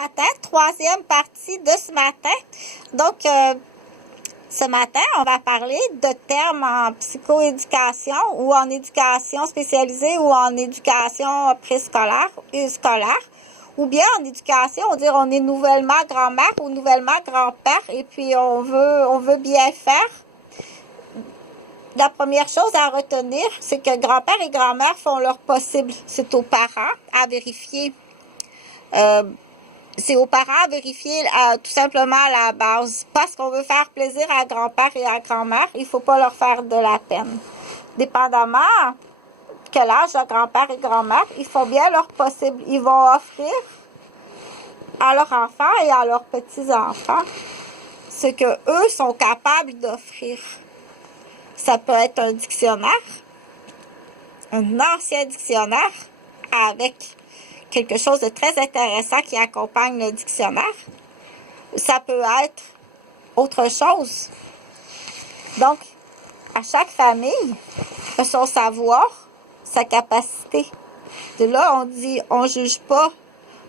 Matin, troisième partie de ce matin. Donc, ce matin, on va parler de termes en psychoéducation ou en éducation spécialisée ou en éducation préscolaire et scolaire. Ou bien en éducation, on dit on est nouvellement grand-mère ou nouvellement grand-père et puis on veut bien faire. La première chose à retenir, c'est que grand-père et grand-mère font leur possible. C'est aux parents à vérifier. C'est aux parents à vérifier tout simplement à la base. Parce qu'on veut faire plaisir à grand-père et à grand-mère, il ne faut pas leur faire de la peine. Dépendamment quel âge de grand-père et grand-mère, ils font bien leur possible. Ils vont offrir à leurs enfants et à leurs petits-enfants ce que eux sont capables d'offrir. Ça peut être un dictionnaire, un ancien dictionnaire avec quelque chose de très intéressant qui accompagne le dictionnaire. Ça peut être autre chose. Donc, à chaque famille a son savoir, sa capacité. De là, on dit, on juge pas.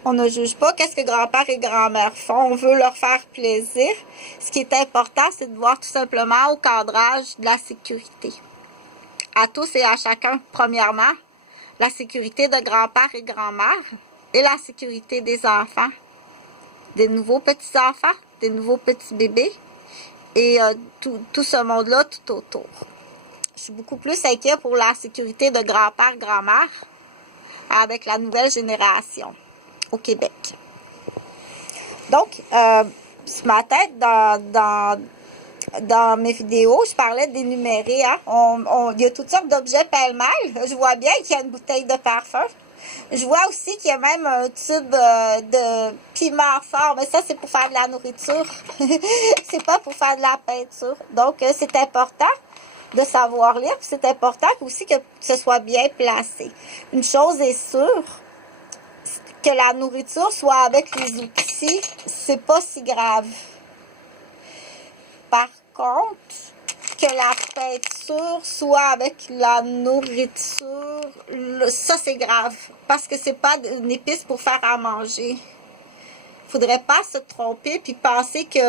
On ne juge pas qu'est-ce que grand-père et grand-mère font. On veut leur faire plaisir. Ce qui est important, c'est de voir tout simplement au cadrage de la sécurité. À tous et à chacun, premièrement, la sécurité de grand-père et grand-mère et la sécurité des enfants, des nouveaux petits-enfants, des nouveaux petits bébés et tout ce monde-là tout autour. Je suis beaucoup plus inquiet pour la sécurité de grand-père, grand-mère avec la nouvelle génération au Québec. Donc, ce matin, dans mes vidéos, je parlais d'énumérer. Hein? Il y a toutes sortes d'objets pêle-mêle. Je vois bien qu'il y a une bouteille de parfum. Je vois aussi qu'il y a même un tube de piment fort. Mais ça, c'est pour faire de la nourriture. C'est pas pour faire de la peinture. Donc, c'est important de savoir lire. C'est important aussi que ce soit bien placé. Une chose est sûre, que la nourriture soit avec les outils, c'est pas si grave. Par contre, que la peinture soit avec la nourriture, ça c'est grave. Parce que c'est pas une épice pour faire à manger. Faudrait pas se tromper puis penser que